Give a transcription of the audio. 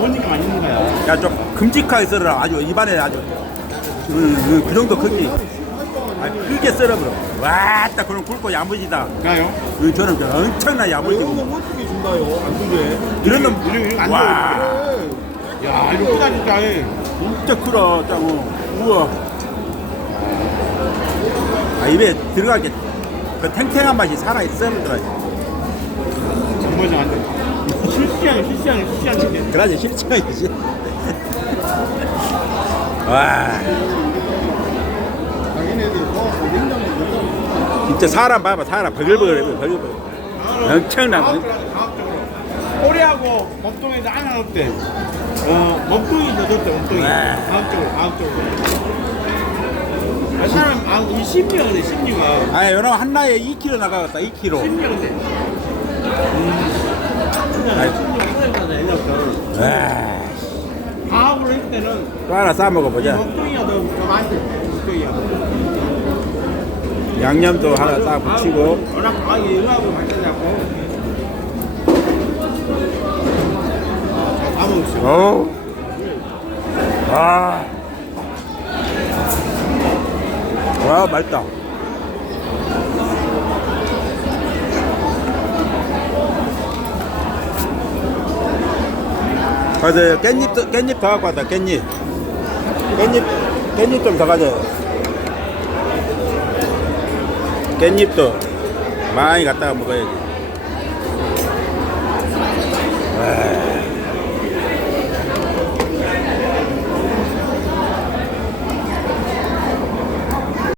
아버님이 맛있는 거야. 야, 좀 큼직하게 썰어라. 아주 입안에 아주. 그, 그, 그 정도 크기. 아, 크게 썰어버려. 와, 딱 그럼 굵고 야무지다. 가요? 그, 저는 저 엄청나 야무지고. 거 어떻게 준다요? 안 주게. 이런 놈, 이런 이런 안 와. 야, 이거 크다 진짜. 진짜 크다, 짱어. 우와. 아, 입에 들어갈 게, 그 탱탱한 맛이 살아 있어. 정말 잘한다. 실시간 실시간 실시간 치킨. 그러지, 실증이지. 와, 뭐 진짜 사람 봐봐, 사람 버글버글해, 버글버글. 엄청난 거. 과학적으로. 꼬리하고 몸통에서 하나 없대. 어, 몸통이 더 좋대, 몸통이. 와. 과학적으로, 과학적으로. 아, 사람, 아, 이 심리가네, 심리가. 아, 요놈 한나에 2kg 나가겠다, 2kg. 심리 했을 때는 또 하나 싸이 먹어보자. 더, 더. 양념도 하나 딱 붙이고. 워낙 발전하고. 아, 다 먹었어. 어우. 와. 와, 맛있다. 그래서 깻잎, 깻잎 더 갖고 왔다, 깻잎. 깻잎, 깻잎 좀 더 가져. 깻잎도 많이 갖다가 먹어야지.